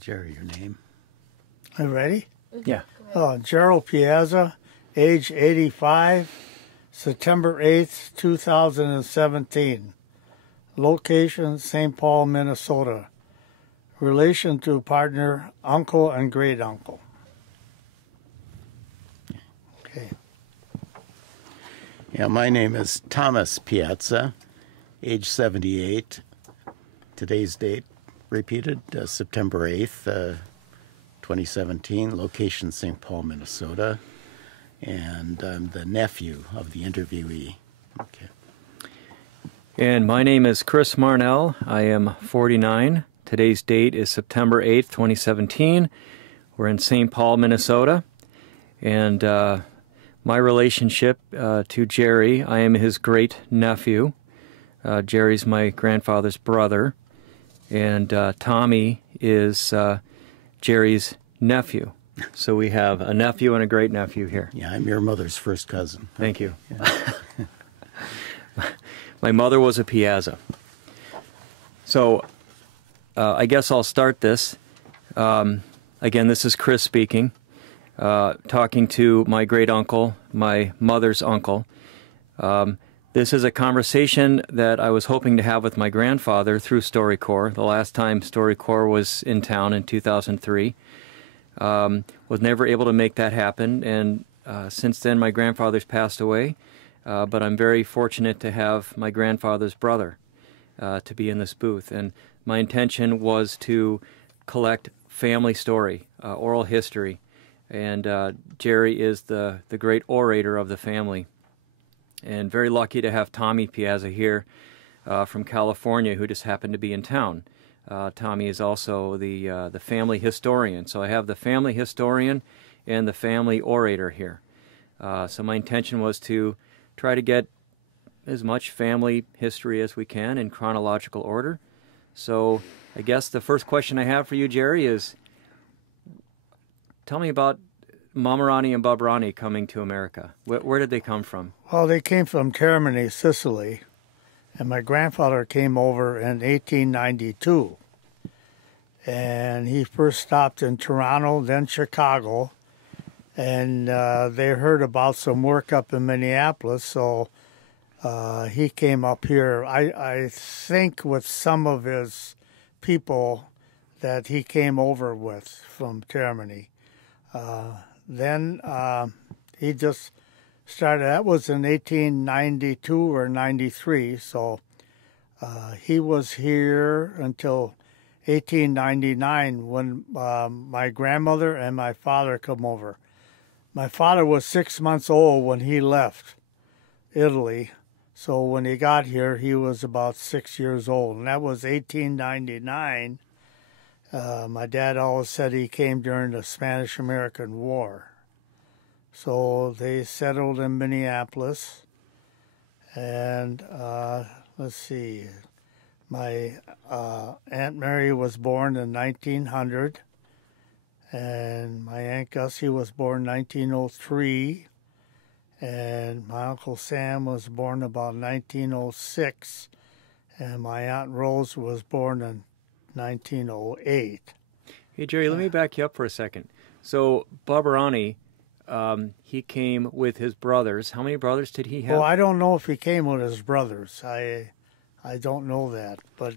Jerry, your name. Are you ready? Yeah. Gerald Piazza, age 85, September 8th, 2017. Location, St. Paul, Minnesota. Relation to partner, uncle and great uncle. Okay. Yeah, my name is Thomas Piazza, age 78. Today's date, repeated, September 8th, 2017. Location, St. Paul, Minnesota. And I'm the nephew of the interviewee. Okay. And my name is Chris Marnell. I am 49. Today's date is September 8th, 2017. We're in St. Paul, Minnesota. And my relationship to Jerry, I am his great nephew. Jerry's my grandfather's brother. And Tommy is Jerry's nephew. So we have a nephew and a great nephew here. Yeah, I'm your mother's first cousin. Thank you. Yeah. My mother was a Piazza. So I guess I'll start this. Again, this is Chris speaking, talking to my great uncle, my mother's uncle. This is a conversation that I was hoping to have with my grandfather through StoryCorps. The last time StoryCorps was in town in 2003. Was never able to make that happen, and since then my grandfather's passed away. But I'm very fortunate to have my grandfather's brother to be in this booth. And my intention was to collect family story, oral history. And Jerry is the great orator of the family. And very lucky to have Tommy Piazza here from California, who just happened to be in town. Tommy is also the family historian. So I have the family historian and the family orator here. So my intention was to try to get as much family history as we can in chronological order. So I guess the first question I have for you, Jerry, is tell me about Mama Ronnie and Bub Ronnie coming to America. Where did they come from? Well, they came from Termini, Sicily, and my grandfather came over in 1892. And he first stopped in Toronto, then Chicago, and they heard about some work up in Minneapolis, so he came up here. I think with some of his people that he came over with from Termini. Then he just started, that was in 1892 or 93, so he was here until 1899 when my grandmother and my father come over. My father was 6 months old when he left Italy, so when he got here he was about 6 years old, and that was 1899. My dad always said he came during the Spanish-American War. So they settled in Minneapolis, and let's see, my Aunt Mary was born in 1900, and my Aunt Gussie was born 1903, and my Uncle Sam was born about 1906, and my Aunt Rose was born in 1908. Hey, Jerry, let me back you up for a second. So Bub Ronnie, he came with his brothers. How many brothers did he have? Well, I don't know if he came with his brothers. I don't know that, but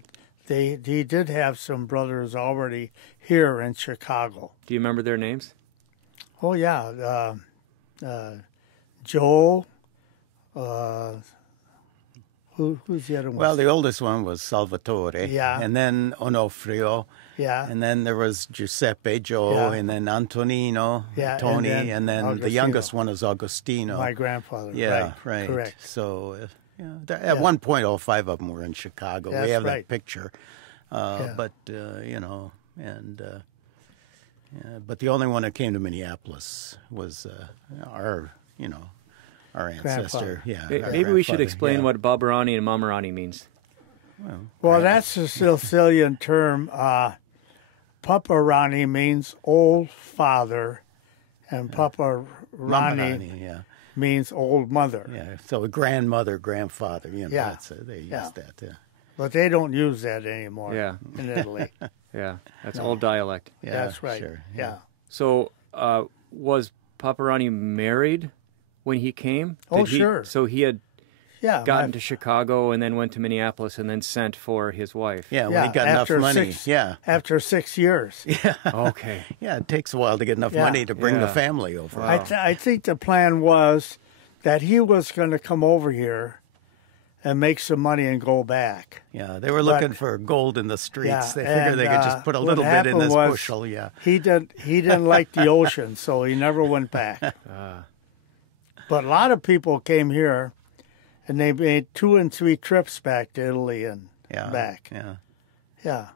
he did have some brothers already here in Chicago. Do you remember their names? Oh, yeah. Joe. Who's the other one? Well, the oldest one was Salvatore. Yeah. And then Onofrio. Yeah. And then there was Giuseppe, Joe, Yeah. and then Antonino, Yeah, Tony, and then the youngest one is Agostino. My grandfather. Yeah, right. Correct. So at one point, all five of them were in Chicago. That's we have right. that picture. But, you know, and but the only one that came to Minneapolis was our ancestor. Yeah. Maybe we should explain what Bub Ronnie and Mama Ronnie means. Well, that's a Sicilian term. Papa Ronnie means old father, and Papa Ronnie means old mother. Yeah, so grandmother, grandfather, Yeah. they use that. But they don't use that anymore. Yeah. In Italy. Yeah, that's No. old dialect. Yeah, That's right. sure, Yeah. So, was Paparani married when he came? Oh, he, sure. So he had Yeah. gotten to Chicago and then went to Minneapolis and then sent for his wife. Yeah, when Yeah, he got enough after money. Yeah. After 6 years. Okay. Yeah, it takes a while to get enough Yeah. money to bring the Yeah. family over. Wow. I think the plan was that he was going to come over here and make some money and go back. Yeah, they were looking for gold in the streets. Yeah, They figured and, they could just put a what little bit in happened this was bushel. Yeah. He didn't like the ocean, so he never went back. But a lot of people came here, and they made 2 and 3 trips back to Italy and Yeah. back. Yeah. Yeah.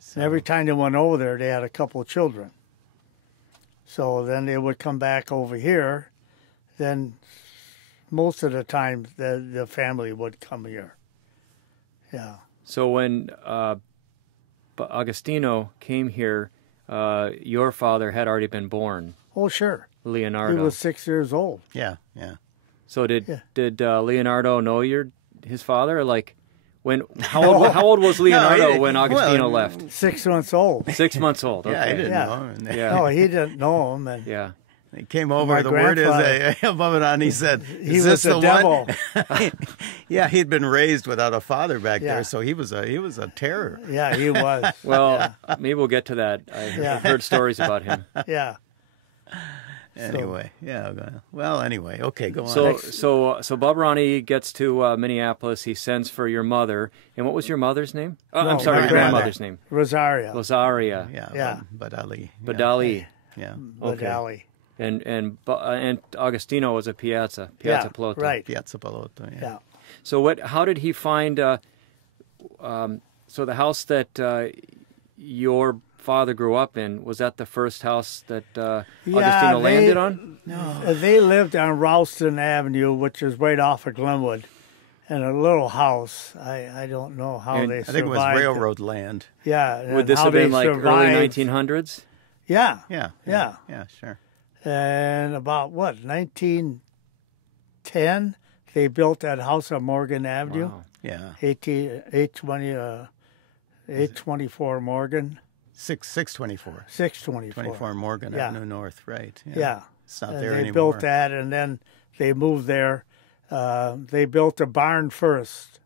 So, And every time they went over there, they had a couple of children. So then they would come back over here. Then most of the time, the family would come here. Yeah. So when Agostino came here, your father had already been born, Oh, sure. Leonardo. He was 6 years old. yeah, yeah. So did Yeah. Leonardo know his father? Like, how old was Leonardo he- when Agostino left? 6 months old. 6 months old. Okay. Yeah, he didn't Yeah. know. And they, Yeah. No, he didn't know him. And Yeah. they came over. My The word is grandfather- above and on. He said, he "Is was this the the devil. one?" Yeah, he'd been raised without a father back Yeah. there, so he was a terror. Yeah, he was. Well, maybe we'll get to that. I've heard stories about him. Yeah. Anyway, yeah. Well, anyway, okay, go on. So Babarani gets to Minneapolis. He sends for your mother. And what was your mother's name? I'm No, sorry, my your grandmother's name. Rosario. Rosaria. yeah, Yeah. but Ali. Badali. Yeah, Okay. Badali. And Agostino was a Piazza Yeah, Plota. right. Piazza Palotto. Yeah. Yeah. So how did he find? So the house that your father grew up in, was that the first house that Agostino landed on? They lived on Ralston Avenue, which is right off of Glenwood, in a little house. I don't know how And they I survived. think it was railroad land. Yeah. and Would this how have been they like early survived. 1900s? Yeah. Yeah, Yeah. yeah, sure. And about, 1910, they built that house on Morgan Avenue, Wow. Yeah, 824 Morgan, 624. 624. 24 Morgan Yeah. Avenue North, right? Yeah. It's not And there they anymore. built that, and then they moved there. They built a barn first,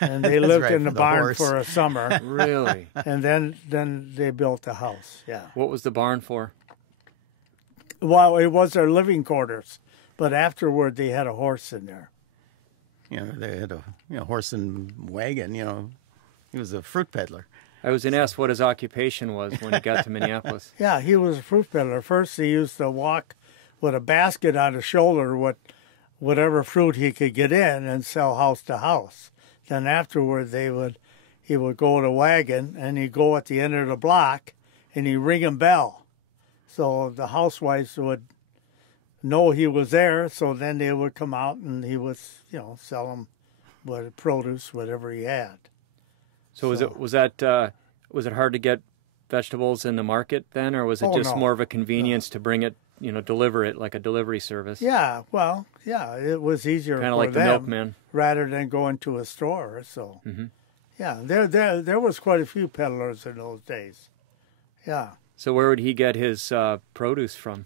and they That's lived right, in the for the barn horse. for a summer, Really? and then they built the house. Yeah. What was the barn for? Well, it was their living quarters, but afterward they had a horse in there. They had a horse and wagon. He was a fruit peddler. I was going to ask what his occupation was when he got to Minneapolis. Yeah, he was a fruit peddler. First, he used to walk with a basket on his shoulder with whatever fruit he could get in and sell house to house. Then afterward, he would go with a wagon, and he'd go at the end of the block, and he'd ring a bell. So the housewives would know he was there, so then they would come out, and he would, sell them what produce, whatever he had. So was it hard to get vegetables in the market then, or was it Oh, just no. more of a convenience to bring it, deliver it like a delivery service? Yeah, well, yeah, it was easier Kind for of like the them milkman. rather than going to a store. So, yeah, there was quite a few peddlers in those days. Yeah. So where would he get his produce from?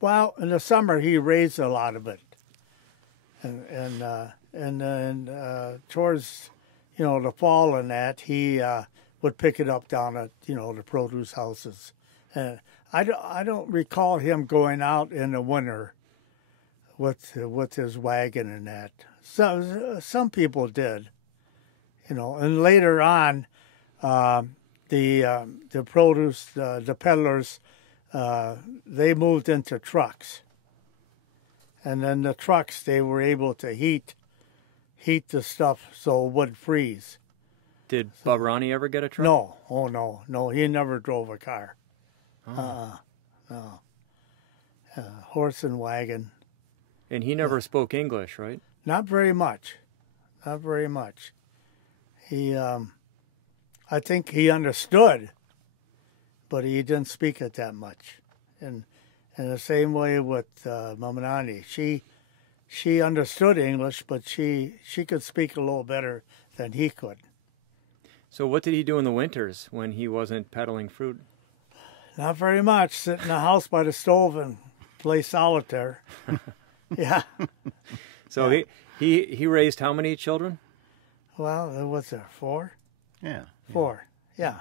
Well, in the summer he raised a lot of it, and then towards the fall and that he would pick it up down at the produce houses. And I don't recall him going out in the winter with his wagon and that. So some people did, and later on, the produce the peddlers they moved into trucks, and then the trucks they were able to heat the stuff so it would freeze. Did Babarani ever get a truck? No, oh no, he never drove a car. No. Horse and wagon. And he never spoke English, right? Not very much. Not very much. He, I think he understood, but he didn't speak it that much. And in the same way with Mamanani, she understood English, but she could speak a little better than he could. So what did he do in the winters when he wasn't peddling fruit? Not very much. Sit in the house by the stove and play solitaire. Yeah. So Yeah. he raised how many children? Well, what's there? 4? Yeah. 4. Yeah.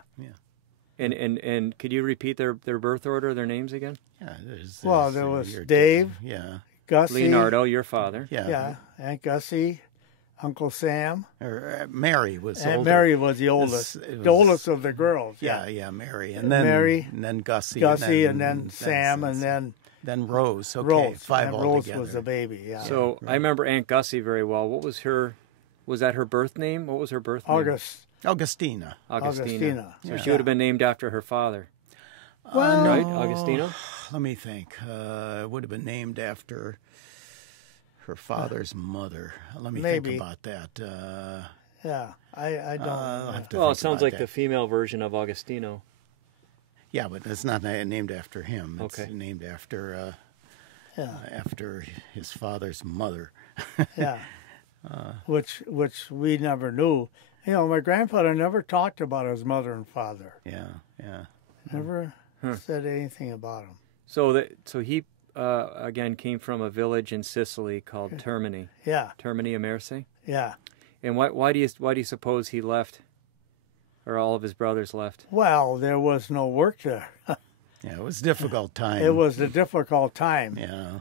And could you repeat their birth order, their names again? Yeah. Well, there was your Dave. Yeah. Gussie. Leonardo, your father. Yeah. Yeah. Aunt Gussie, Uncle Sam. Or, Mary was Aunt older. Mary was the oldest. It The oldest of the girls. Yeah, Mary. And then Mary, and then Gussie. Gussie, and then Sam, and then Rose. Okay, Rose. 5 and altogether. Rose was the baby, yeah. So I remember Aunt Gussie very well. What was that her birth name? What was her birth name? Augustina. Augustina. So Yeah. she would have been named after her father. Well, Right, Augustino? Let me think. It would have been named after her father's mother. Let me Maybe. think about that. yeah, I don't. I'll have to Well, it think sounds about like that. the female version of Augustino. Yeah, but it's not named after him. It's Okay. named after yeah, after his father's mother. yeah. Which we never knew. You know, my grandfather never talked about his mother and father. Yeah. Never said anything about them. So he again came from a village in Sicily called Termini. Yeah, Termini Amerse. yeah. And why do you suppose he left, or all of his brothers left? Well, there was no work there. Yeah, it was a difficult time. It was a difficult time. Yeah.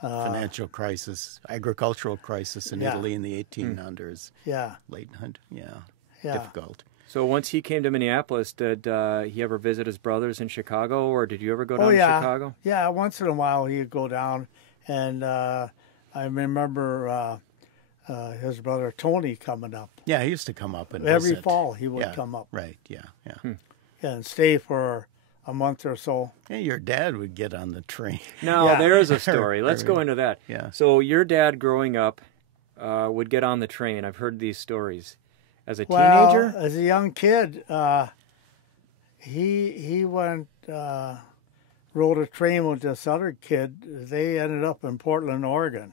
Financial crisis, agricultural crisis in Yeah. Italy in the 1800s. Yeah, Late hunt. Yeah. yeah. Difficult. So once he came to Minneapolis, did he ever visit his brothers in Chicago, or did you ever go down to yeah. Chicago? Yeah, once in a while he'd go down, and I remember his brother Tony coming up. Yeah, he used to come up and Every visit. fall he would Yeah, come up. Right. Yeah. And stay for a month or so. Yeah, your dad would get on the train. Now, Yeah. there's a story. Let's go into that. Yeah. So your dad growing up would get on the train. I've heard these stories. As a Well, teenager? as a young kid, he went rode a train with this other kid. They ended up in Portland, Oregon.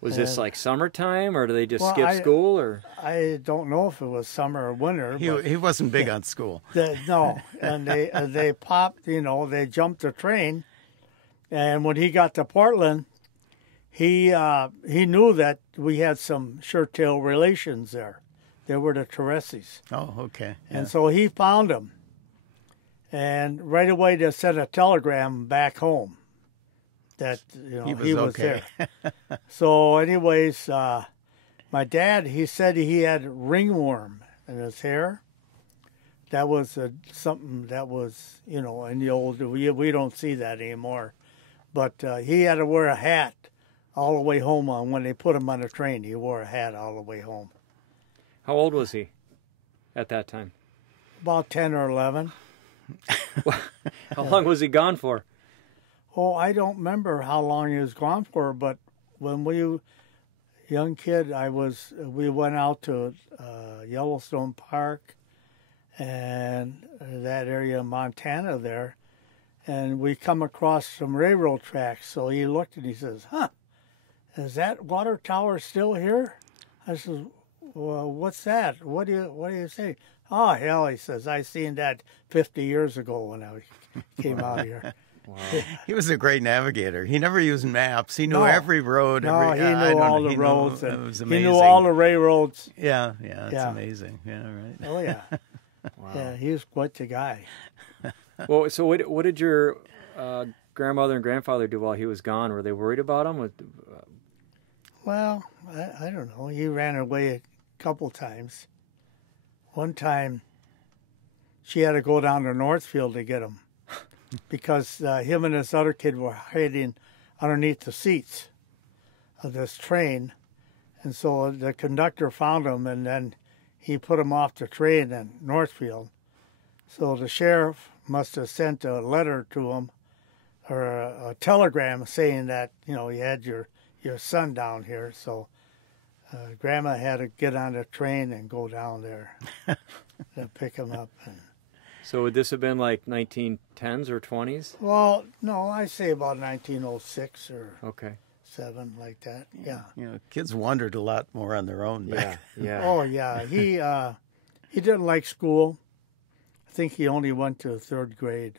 Was this like summertime, or do they just Well, skip school? Or I don't know if it was summer or winter. but He wasn't big on school. no, and they popped. You know, they jumped the train, and when he got to Portland, he knew that we had some sure-tail relations there. They were the Tereses. Oh, okay. And so he found them. And right away they sent a telegram back home that he was okay. there. So anyways, my dad, he said he had ringworm in his hair. That was something that was, in the old, we don't see that anymore. But he had to wear a hat all the way home when they put him on the train. He wore a hat all the way home. how old was he at that time? About 10 or 11. How long was he gone for? Oh, I don't remember how long he was gone for, but when young kid, we went out to Yellowstone Park and that area in Montana there, and we come across some railroad tracks. So he looked and he says, "Huh, is that water tower still here?" I says, "Well, what's that? What do you say?" "Oh, hell," he says, "I seen that 50 years ago when I came out here." Wow. He was a great navigator. He never used maps. He knew No. every road. No, he knew all the roads. It And was he amazing. knew all the railroads. Yeah, it's Yeah. amazing. Yeah, right. Oh yeah, yeah. He was quite the guy. Well, so what did your grandmother and grandfather do while he was gone? Were they worried about him? Well, I don't know. He ran away a couple times. One time, she had to go down to Northfield to get him because him and this other kid were hiding underneath the seats of this train. And so the conductor found him, and then he put him off the train in Northfield. So the sheriff must have sent a letter to him or a telegram saying that, he had your son down here. So Grandma had to get on the train and go down there and pick him up. So would this have been like 1910s or 20s? Well, no, I say about 1906 or Okay. 7, like that. Yeah. You know, kids wandered a lot more on their own back. Yeah. Oh yeah. He didn't like school. I think he only went to 3rd grade.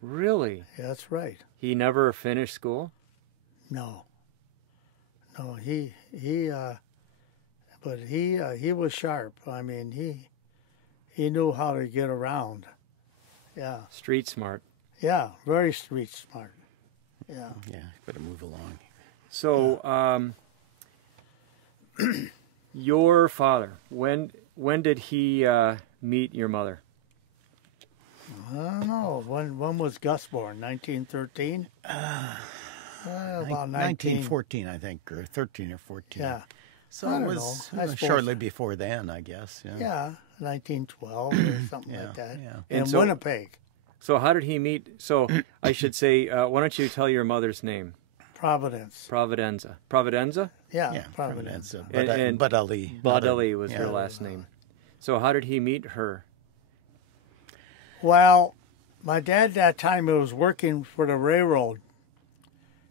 Really? Yeah, that's right. He never finished school? No. No, but he was sharp. I mean, he knew how to get around. Yeah. Street smart. Yeah, very street smart. Yeah. Yeah, better move along. So, your father, when did he meet your mother? I don't know. When was Gus born? 1913? About 1914, I think, or 13 or 14. Yeah. So I it don't was, know. I suppose. shortly before then, I guess. Yeah. Yeah, 1912 or something Yeah, like that. yeah. In And so- Winnipeg. So how did he meet? So I should say, why don't you tell your mother's name? Providence. Providenza. Providenza? Yeah, Yeah, Providence. And Budali. Badali was her yeah. last name. So how did he meet her? Well, my dad that time was working for the railroad,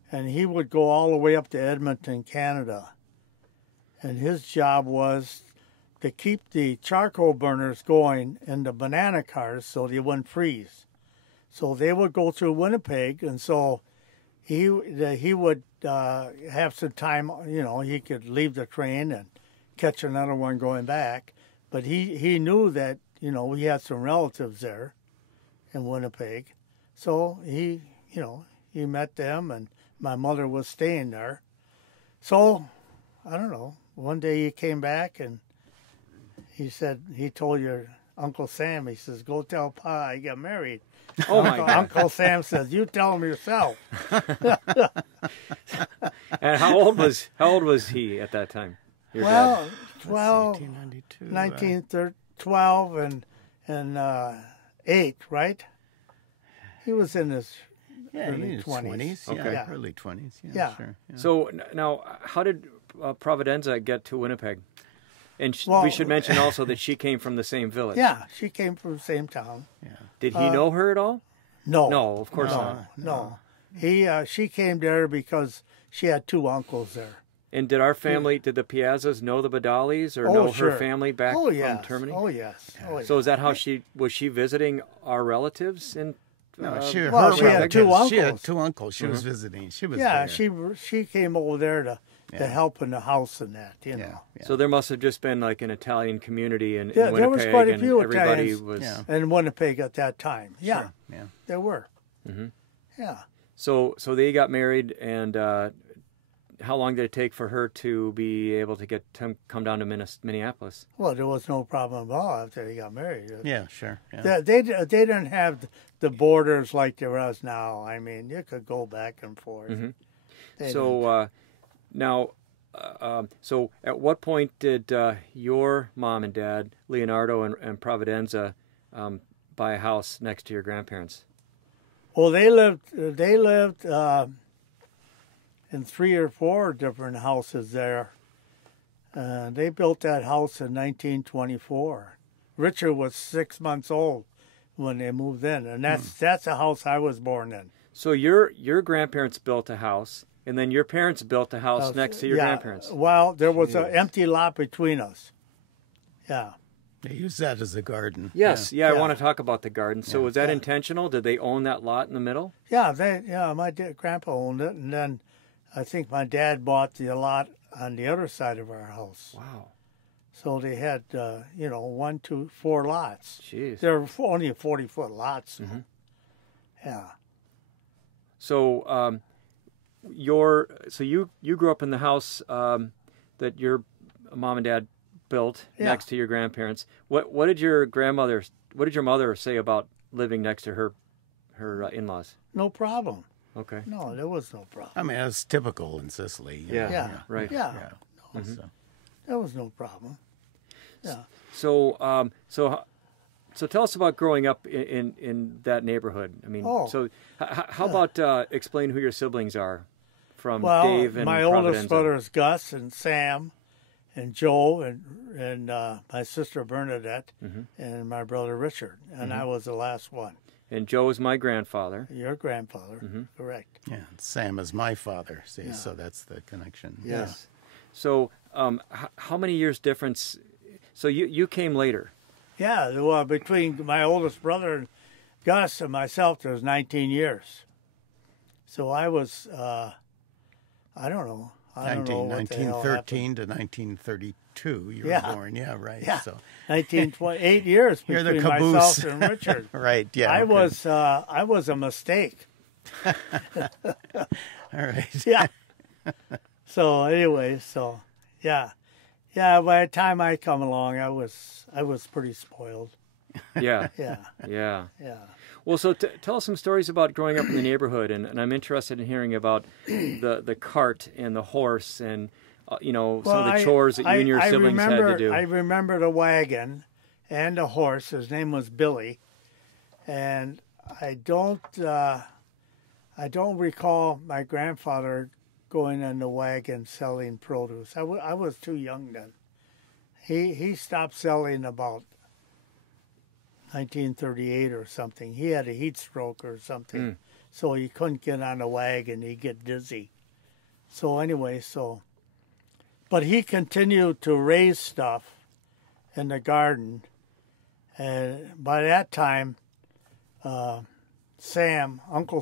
and he would go all the way up to Edmonton, Canada. And his job was to keep the charcoal burners going in the banana cars so they wouldn't freeze. So they would go through Winnipeg, and so he would have some time, you know, he could leave the train and catch another one going back. But he knew that, you know, he had some relatives there in Winnipeg. So he met them, and my mother was staying there. So, I don't know, one day he came back and he told your Uncle Sam, he says, go tell Pa I got married. Oh my God. Uncle Sam says, you tell him yourself. And how old was he at that time? Your Well, dad? 1892. 1912 and 8, right? He was in his early 20s. Okay. Yeah. Early 20s. Yeah, Yeah. sure. Yeah. So now, how did Providenza get to Winnipeg? And Well- we should mention also that she came from the same village. Yeah, she came from the same town. Did he know her at all? No. No, of course not. No. She came there because she had 2 uncles there. And did the Piazzas know the Badalis or Oh, know sure. her family back Oh, from yes. Germany? Oh, yes. Oh, yes. So is that how was she visiting our relatives in? No, well, her she had relatives- 2 She had uncles. 2 uncles. She was visiting. She was Yeah, there. she came over there to help in the house and that, you Yeah, know. yeah. So there must have just been like an Italian community in Yeah, Winnipeg, there was quite a and few everybody Italians. was. Yeah. In Winnipeg at that time. Yeah, Sure, yeah. there were. Yeah. So they got married, and how long did it take for her to be able to come down to Minneapolis? Well, there was no problem at all after they got married. Yeah, sure. Yeah. They didn't have the borders like there is now. I mean, you could go back and forth. They didn't. So now, so at what point did your mom and dad, Leonardo and Providenza, buy a house next to your grandparents? Well, they lived in 3 or 4 different houses there. They built that house in 1924. Richard was 6 months old when they moved in, and that's the house I was born in. So your grandparents built a house, and then your parents built a house next to your Yeah. grandparents. Well, there was an empty lot between us. Yeah. They use that as a garden. Yes, I Yeah. want to talk about the garden. So was that intentional? Did they own that lot in the middle? Yeah, my grandpa owned it, and then I think my dad bought the lot on the other side of our house. Wow. So they had, 1, 2, 4 lots. Jeez. They're only 40-foot lots. So. Yeah. So you grew up in the house that your mom and dad built next to your grandparents. What did your mother say about living next to her in-laws? No problem. Okay. No, there was no problem. I mean, that's typical in Sicily. you Yeah. know, Yeah. Right. Yeah. Yeah. So, There was no problem. Yeah. So so tell us about growing up in that neighborhood. I mean, so how about explain who your siblings are from Well, Dave and my Providenza? oldest brothers, Gus and Sam and Joe and my sister Bernadette and my brother Richard. And I was the last one. And Joe is my grandfather. Your grandfather, correct. Yeah, and Sam is my father. See, Yeah. so that's the connection. Yes. So how many years difference? So you came later. Yeah, well, between my oldest brother, Gus, and myself, there was 19 years. So I was, I don't know. I don't know what the hell 1913 to 1932, you Yeah. were born. Yeah, right. Yeah. So 8 years You're the between caboose. myself and Richard. right. Yeah. I okay. was a mistake. All right. Yeah. So anyway, yeah. By the time I come along, I was pretty spoiled. Yeah. Yeah. Yeah. Yeah. Well, so tell us some stories about growing up in the neighborhood, and I'm interested in hearing about the cart and the horse and some of the chores that you and your siblings had to do. I remember the wagon and the horse. His name was Billy, and I don't recall my grandfather going in the wagon selling produce. I was too young then. He stopped selling about 1938 or something. He had a heat stroke or something, so he couldn't get on the wagon. He'd get dizzy. So anyway, but he continued to raise stuff in the garden, and by that time, Uncle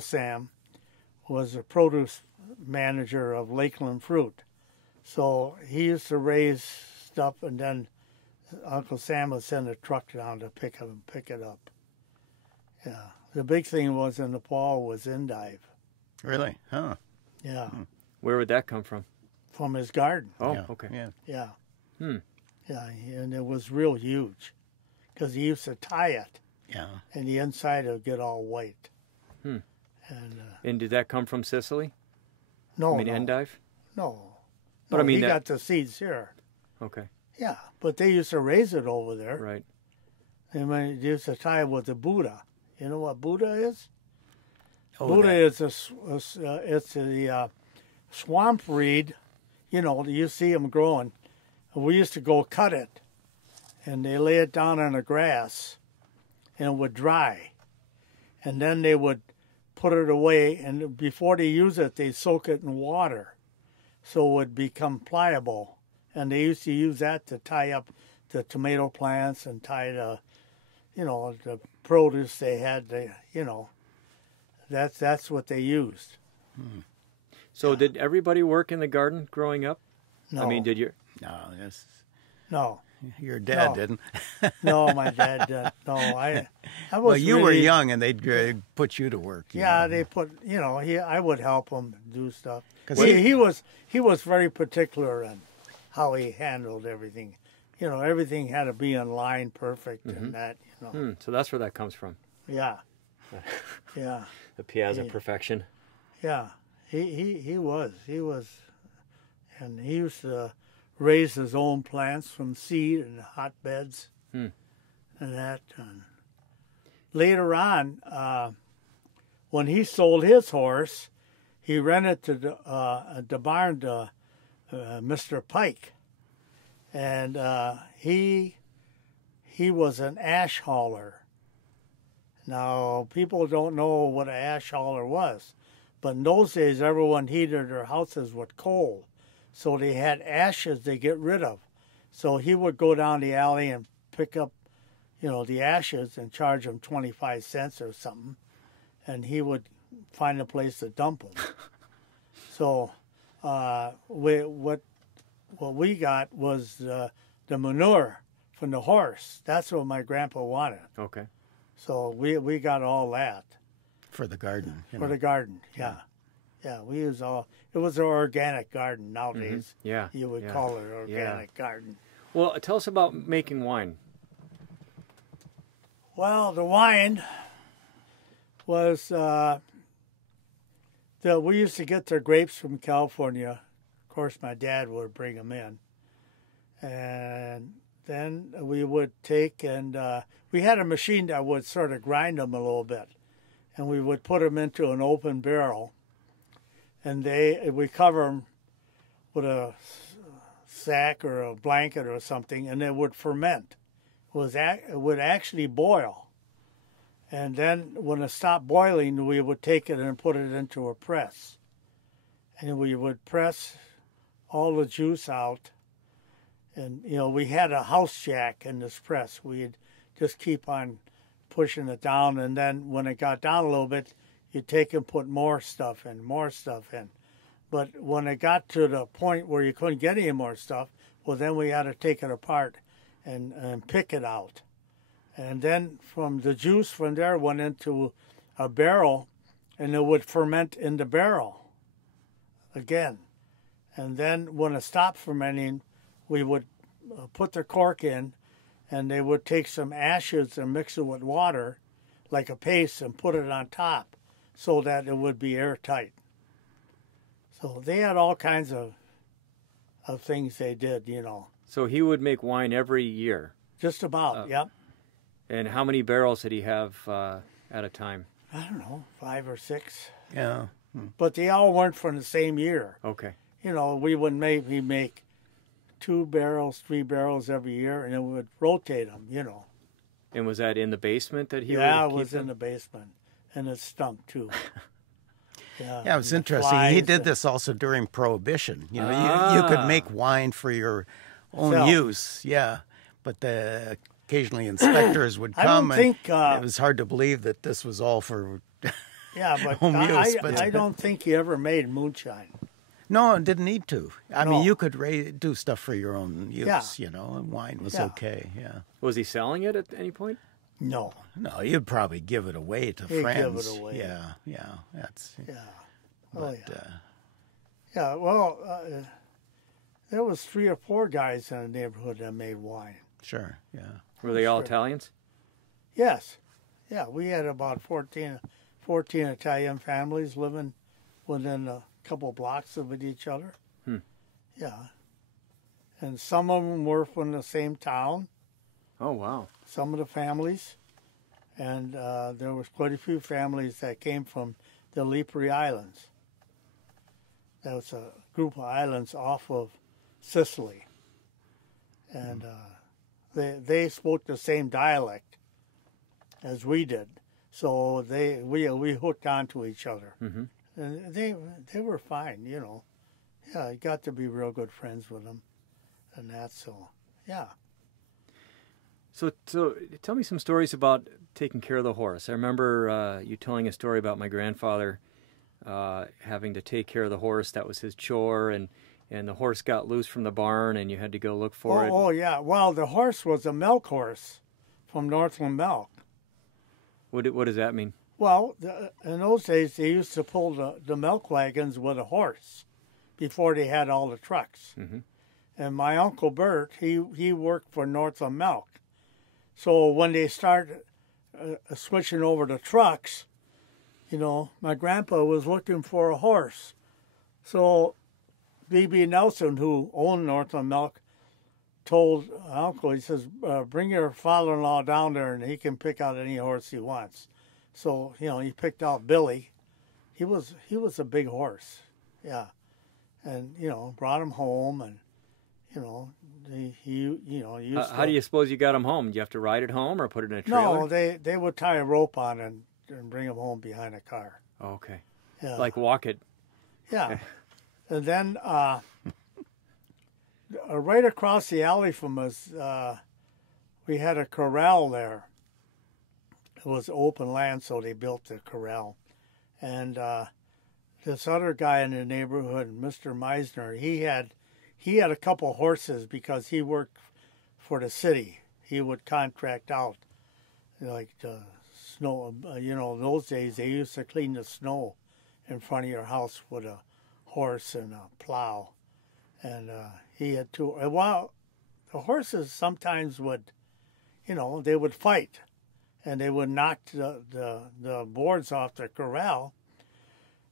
Sam, was a produce manager of Lakeland Fruit. So he used to raise stuff, and then Uncle Sam would send a truck down to pick it up. Yeah. The big thing was in the fall was endive. Really? Huh. Yeah. Where would that come from? From his garden. Oh, Yeah. okay. Yeah. Yeah. Hmm. Yeah, and it was real huge because he used to tie it, Yeah. and the inside would get all white. Hmm. And And did that come from Sicily? no, I mean, no, endive? no. But No, I mean he that- got the seeds here. Okay, Yeah, but they used to raise it over there. right. And when they used to tie it with the Buddha. You know what Buddha is? Oh, Buddha that- is a swamp reed. You see them growing. We used to go cut it, and they lay it down on the grass, and it would dry. And then they would put it away, and before they use it, they soak it in water, so it would become pliable. And they used to use that to tie up the tomato plants and tie the produce they had. That's what they used. So did everybody work in the garden growing up? No, I mean, did you? No, yes. no, Your dad No. didn't. no. My dad didn't. No, I was. Well, you were really- young, and they'd put you to work. you Yeah, know. they put. I would help him do stuff. 'Cause He was very particular in how he handled everything. Everything had to be in line, perfect, and that. So that's where that comes from. Yeah, yeah, The Piazza Yeah. perfection. yeah. He was, and he used to raise his own plants from seed and hotbeds, and that. And later on, when he sold his horse, he rented the barn to Mr. Pike, and he was an ash hauler. Now, people don't know what an ash hauler was, but in those days, everyone heated their houses with coal, so they had ashes they get rid of. So he would go down the alley and pick up, the ashes and charge them 25 cents or something, and he would find a place to dump them. So what we got was the manure from the horse. That's what my grandpa wanted. Okay. So we got all that For the garden. for the garden. Yeah, we used all. It was an organic garden nowadays. Yeah. You would yeah. call it an organic garden. Well, tell us about making wine. Well, the wine was we used to get the grapes from California. Of course, my dad would bring them in, and then we would take and we had a machine that would sort of grind them a little bit, and we would put them into an open barrel, and we cover them with a sack or a blanket or something, and it would ferment. It would actually boil. And then when it stopped boiling, we would take it and put it into a press. And we would press all the juice out. And, we had a house jack in this press. We'd just keep on pushing it down. And then when it got down a little bit, you'd take and put more stuff in. But when it got to the point where you couldn't get any more stuff, well, then we had to take it apart and pick it out. And then from the juice from there went into a barrel, and it would ferment in the barrel again. And then when it stopped fermenting, we would put the cork in, and they would take some ashes and mix it with water like a paste and put it on top so that it would be airtight. So they had all kinds of things they did, So he would make wine every year? Just about, yep. And how many barrels did he have at a time? I don't know, 5 or 6. Yeah. But they all weren't from the same year. Okay. We would maybe make 2 barrels, 3 barrels every year, and it would rotate them, And was that in the basement that he would Yeah, it keep was them? in the basement, and it stunk too. Yeah, it was and the interesting. He flies did and- this also during Prohibition. You could make wine for your own Self. use, yeah. But occasionally inspectors would I don't come, think, and it was hard to believe that this was all for Yeah, but home use. But I don't think he ever made moonshine. no, it didn't need to. I mean, No. you could do stuff for your own use, Yeah. and wine was Yeah. okay, yeah. Was he selling it at any point? No. No, you'd probably give it away to He'd give friends. it away. Yeah, that's. Yeah. But, Yeah, well, there was 3 or 4 guys in the neighborhood that made wine. sure, yeah. Were they all Sure. Italians? Yes. Yeah, we had about 14 Italian families living within a couple blocks of each other. Yeah. And some of them were from the same town, Oh, wow. some of the families. And there was quite a few families that came from the Lipari Islands. That was a group of islands off of Sicily. And they spoke the same dialect as we did. So we hooked onto each other. Mm-hmm. And they were fine, Yeah, I got to be real good friends with them and that, so, yeah. So tell me some stories about taking care of the horse. I remember you telling a story about my grandfather having to take care of the horse. That was his chore, and the horse got loose from the barn, and you had to go look for it. Oh, yeah. Well, the horse was a milk horse from Northland Milk. What does that mean? Well, in those days, they used to pull the milk wagons with a horse before they had all the trucks. Mm-hmm. And my Uncle Bert, he worked for Northland Milk. So when they started switching over to trucks, my grandpa was looking for a horse. So B.B. Nelson, who owned Northland Milk, told Uncle, he says, bring your father-in-law down there and he can pick out any horse he wants. So, he picked out Billy. He was a big horse, yeah. And, brought him home and, he used How do you suppose you got him home? Did you have to ride it home or put it in a trailer? No, they would tie a rope on it and bring him home behind a car. Oh, okay. Yeah. Like walk it. Yeah. And then right across the alley from us, we had a corral there. It was open land, so they built the corral. And this other guy in the neighborhood, Mr. Meisner, he had a couple horses because he worked for the city. He would contract out, like the snow. In those days they used to clean the snow in front of your house with a horse and a plow. And he had 2. Well, the horses sometimes would, they would fight, and they would knock the boards off the corral.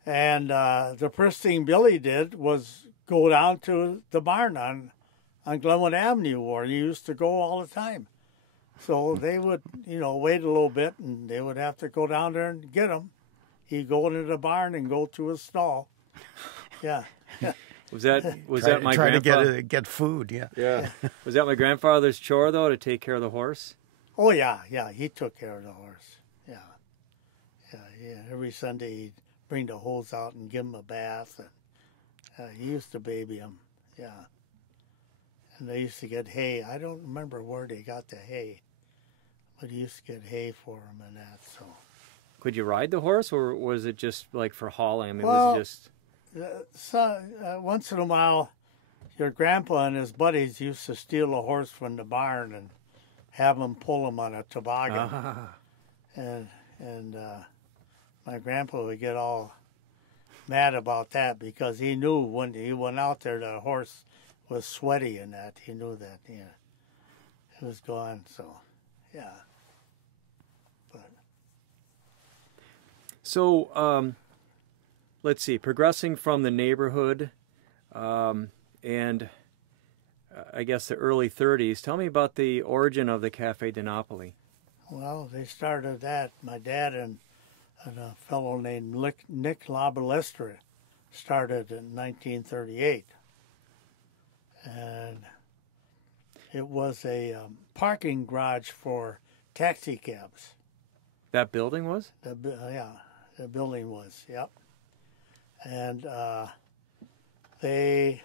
And the first thing Billy did was go down to the barn on Glenwood Avenue, where he used to go all the time. So they would, wait a little bit, and they would have to go down there and get him. He'd go into the barn and go to his stall. Yeah. Was that my try grandfather? to get food? Yeah. Yeah. Was that my grandfather's chore though, to take care of the horse? Oh yeah, he took care of the horse. Yeah. Yeah. Every Sunday he'd bring the hose out and give him a bath, and he used to baby him. Yeah. And they used to get hay. I don't remember where they got the hay, but he used to get hay for him and that. So. Could you ride the horse, or was it just like for hauling? I mean, Well, was it just once in a while, your grandpa and his buddies used to steal a horse from the barn and have him pull him on a toboggan. And my grandpa would get all mad about that because he knew when he went out there the horse was sweaty and that. He knew that, yeah. It was gone, so, yeah. But. So, let's see, progressing from the neighborhood and I guess the early 30s, tell me about the origin of the Cafe di Napoli. Well, they started that. My dad and a fellow named Nick Labalestre started in 1938. And it was a parking garage for taxi cabs. That building was? The building was, yep. And they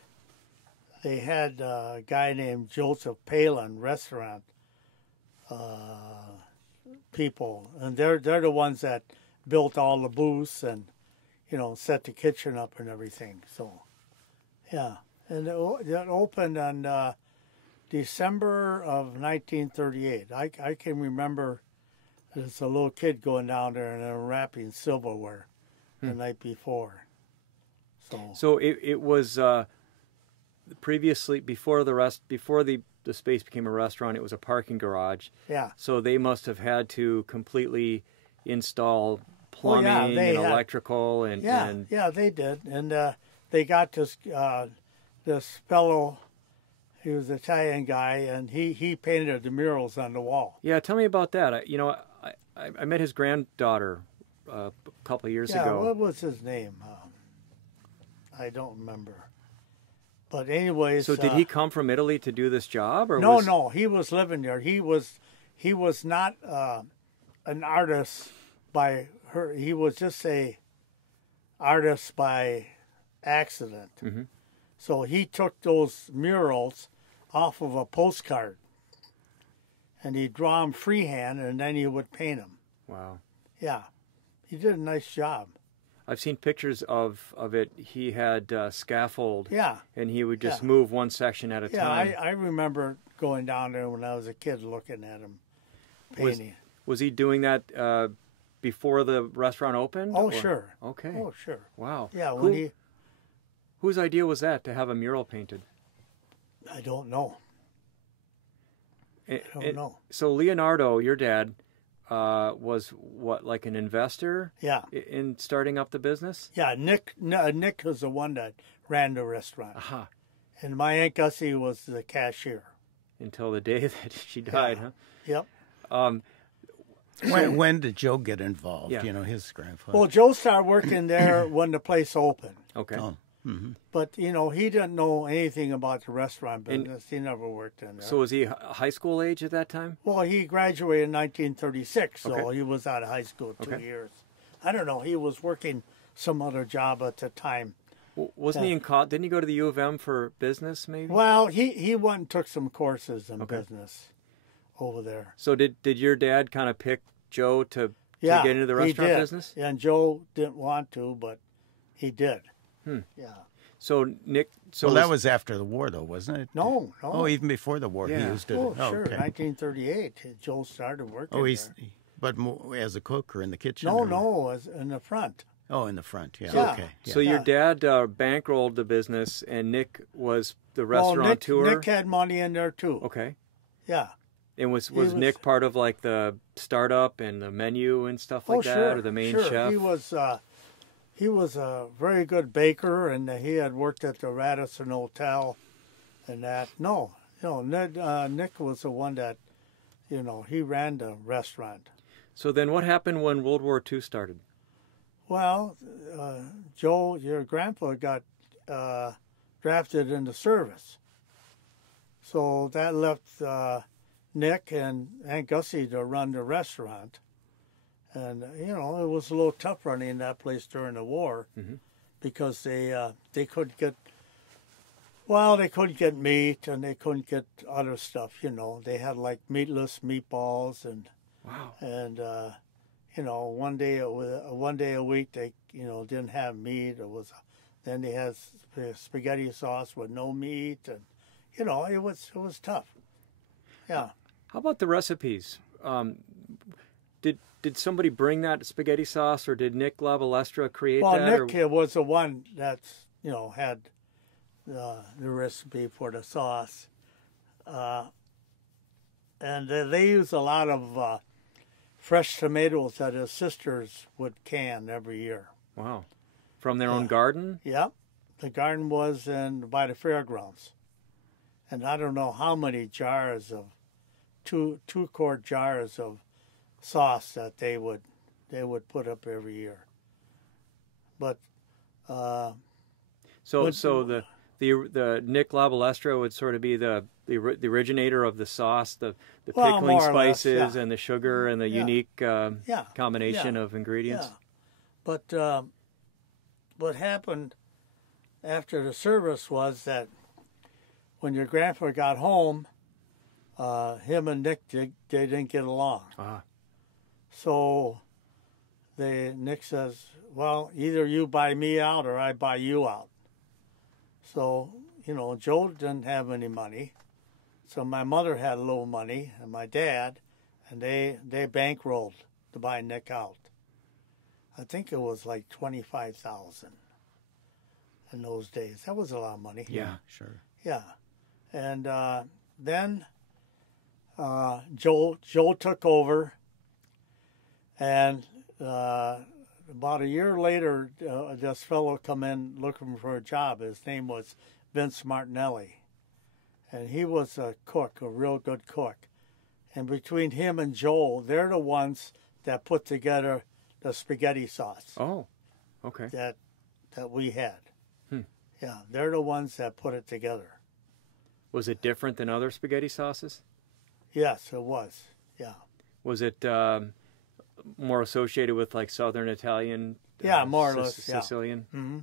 had a guy named Joseph Palin, restaurant people, and they're the ones that built all the booths and, set the kitchen up and everything. So, yeah. And it opened on December of 1938. I can remember as a little kid going down there and wrapping silverware the night before. So it was previously before the space became a restaurant. It was a parking garage. Yeah. So they must have had to completely install plumbing and electrical and yeah, they did, and they got this fellow. He was an Italian guy, and he painted the murals on the wall. Yeah, tell me about that. I met his granddaughter a couple of years ago. Yeah, what was his name? I don't remember. But anyways, so did he come from Italy to do this job, or no? He was living there. He was not an artist by her. He was just a artist by accident. Mm-hmm. So he took those murals off of a postcard, and he'd draw them freehand, and then he would paint them. Wow. Yeah, he did a nice job. I've seen pictures of it. He had scaffold. Yeah. And he would just move one section at a time. Yeah, I remember going down there when I was a kid looking at him painting. Was he doing that before the restaurant opened? Oh, sure. Okay. Oh, sure. Wow. Yeah, whose idea was that, to have a mural painted? I don't know. I don't know. So Leonardo, your dad, was what, like an investor? Yeah. In starting up the business? Yeah, Nick was the one that ran the restaurant. Aha. And my Aunt Gussie was the cashier. Until the day that she died, Yep. When did Joe get involved? Yeah. His grandfather. Well, Joe started working there when the place opened. Okay. Oh. Mm-hmm. But, he didn't know anything about the restaurant business. He never worked in there. So was he high school age at that time? Well, he graduated in 1936, so Okay. he was out of high school 2 Okay. years. I don't know. He was working some other job at the time. Wasn't he in college? Didn't he go to the U of M for business, maybe? Well, he went and took some courses in business over there. So did your dad kind of pick Joe to get into the he restaurant did. business? And Joe didn't want to, but he did. Yeah. So Nick, that was after the war, though, wasn't it? No. Oh, even before the war, he Yeah. used it. Oh, sure. Okay. 1938, Joe started working there. But more as a cook or in the kitchen? No, as in the front. Oh, in the front. Yeah. Yeah. Okay. Yeah. So your dad bankrolled the business, and Nick was the restaurateur. Nick had money in there too. Okay. Yeah. And was Nick part of like the startup and the menu and stuff like that, sure, or the main sure. chef? He was a very good baker, and he had worked at the Radisson Hotel, and that. Nick was the one that, he ran the restaurant. So then, what happened when World War II started? Well, Joe, your grandpa got drafted into service, so that left Nick and Aunt Gussie to run the restaurant, And it was a little tough running that place during the war because they couldn't get. Well, they couldn't get meat and they couldn't get other stuff. They had like meatless meatballs and Wow. and one day a week they didn't have meat. Then they had spaghetti sauce with no meat, and it was tough. Yeah. How about the recipes? Did somebody bring that spaghetti sauce, or did Nick Labalestra create that? Well, Nick was the one that's had the recipe for the sauce, and they use a lot of fresh tomatoes that his sisters would can every year. Wow. From their own garden? Yep. The garden was by the fairgrounds. And I don't know how many jars of, two-quart jars of sauce that they would put up every year. But so the Nick Labalestra would sort of be the originator of the sauce, the pickling spices less, yeah. and the sugar and the unique combination of ingredients. Yeah. But what happened after the service was that when your grandpa got home, him and Nick they didn't get along. So Nick says, "Well, either you buy me out or I buy you out." So Joe didn't have any money, so my mother had a little money and my dad, and they bankrolled to buy Nick out. I think it was like $25,000 in those days. That was a lot of money. Yeah, sure. Yeah, and then Joe took over, and about a year later, this fellow come in looking for a job. His name was Vince Martinelli, and he was a cook, a real good cook. And between him and Joel, they're the ones that put together the spaghetti sauce. Oh, okay. That we had. Yeah, they're the ones that put it together. Was it different than other spaghetti sauces? Yes, it was. Yeah. Was it more associated with like Southern Italian? Yeah, more or less. Sicilian. Yeah. Mm-hmm.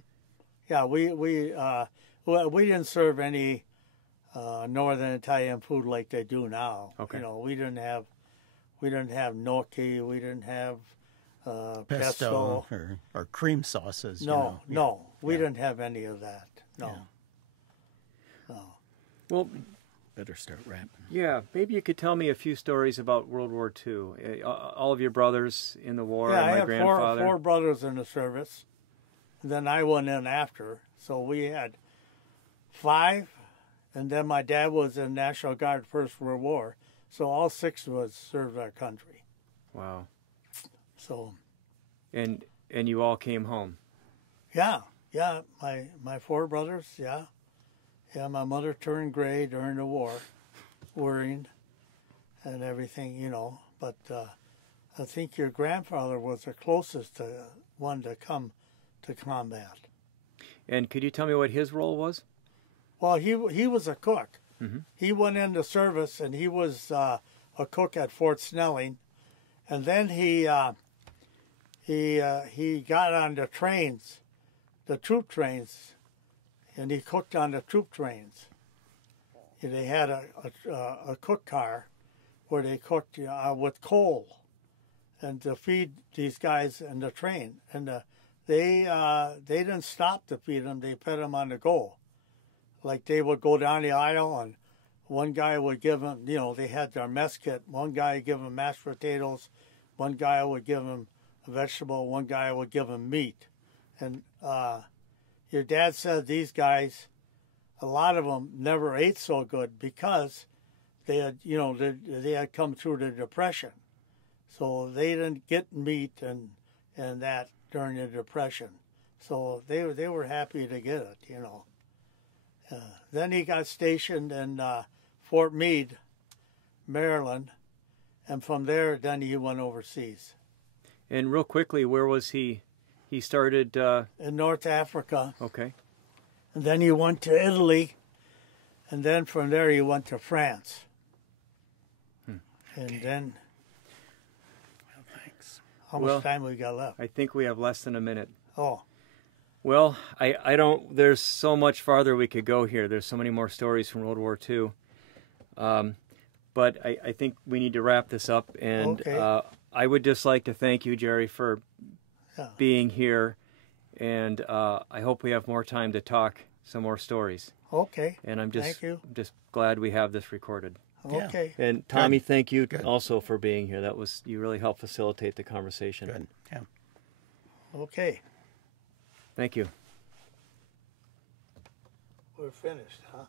Yeah, we didn't serve any Northern Italian food like they do now. Okay. We didn't have gnocchi. We didn't have pesto or cream sauces. No, we didn't have any of that. No. Well, better start wrapping. Yeah, maybe you could tell me a few stories about World War II. All of your brothers in the war, Yeah, and my I had grandfather. four brothers in the service. And then I went in after, so we had 5. And then my dad was in National Guard First World War, so all 6 of us served our country. Wow. So. And you all came home. Yeah, my 4 brothers, yeah. Yeah, my mother turned gray during the war, worrying and everything, But I think your grandfather was the closest one to come to combat. And could you tell me what his role was? Well, he was a cook. Mm-hmm. He went into service, and he was a cook at Fort Snelling. And then he got on the trains, the troop trains, and he cooked on the troop trains. And they had a cook car where they cooked with coal, and to feed these guys in the train. And they didn't stop to feed them; they fed them on the go. Like they would go down the aisle, and one guy would give them, they had their mess kit. One guy would give them mashed potatoes, one guy would give them a vegetable, one guy would give them meat. And your dad said these guys, a lot of them never ate so good because they had, they had come through the Depression. So they didn't get meat and that during the Depression. So they were happy to get it, Then he got stationed in Fort Meade, Maryland, and from there, then he went overseas. And real quickly, where was he? He started... in North Africa. Okay. And then he went to Italy, and then from there he went to France. And then... Well, thanks. How much time we got left? I think we have less than a minute. Oh, Well, I don't, there's so much farther we could go here. There's so many more stories from World War II. But I think we need to wrap this up. And Okay. I would just like to thank you, Jerry, for yeah. being here. And I hope we have more time to talk some more stories. Okay. And I'm Thank you. just glad we have this recorded. Yeah. Okay. And Tommy, thank you Good. also for being here. You really helped facilitate the conversation. Good. Yeah. Okay. Thank you. We're finished, huh?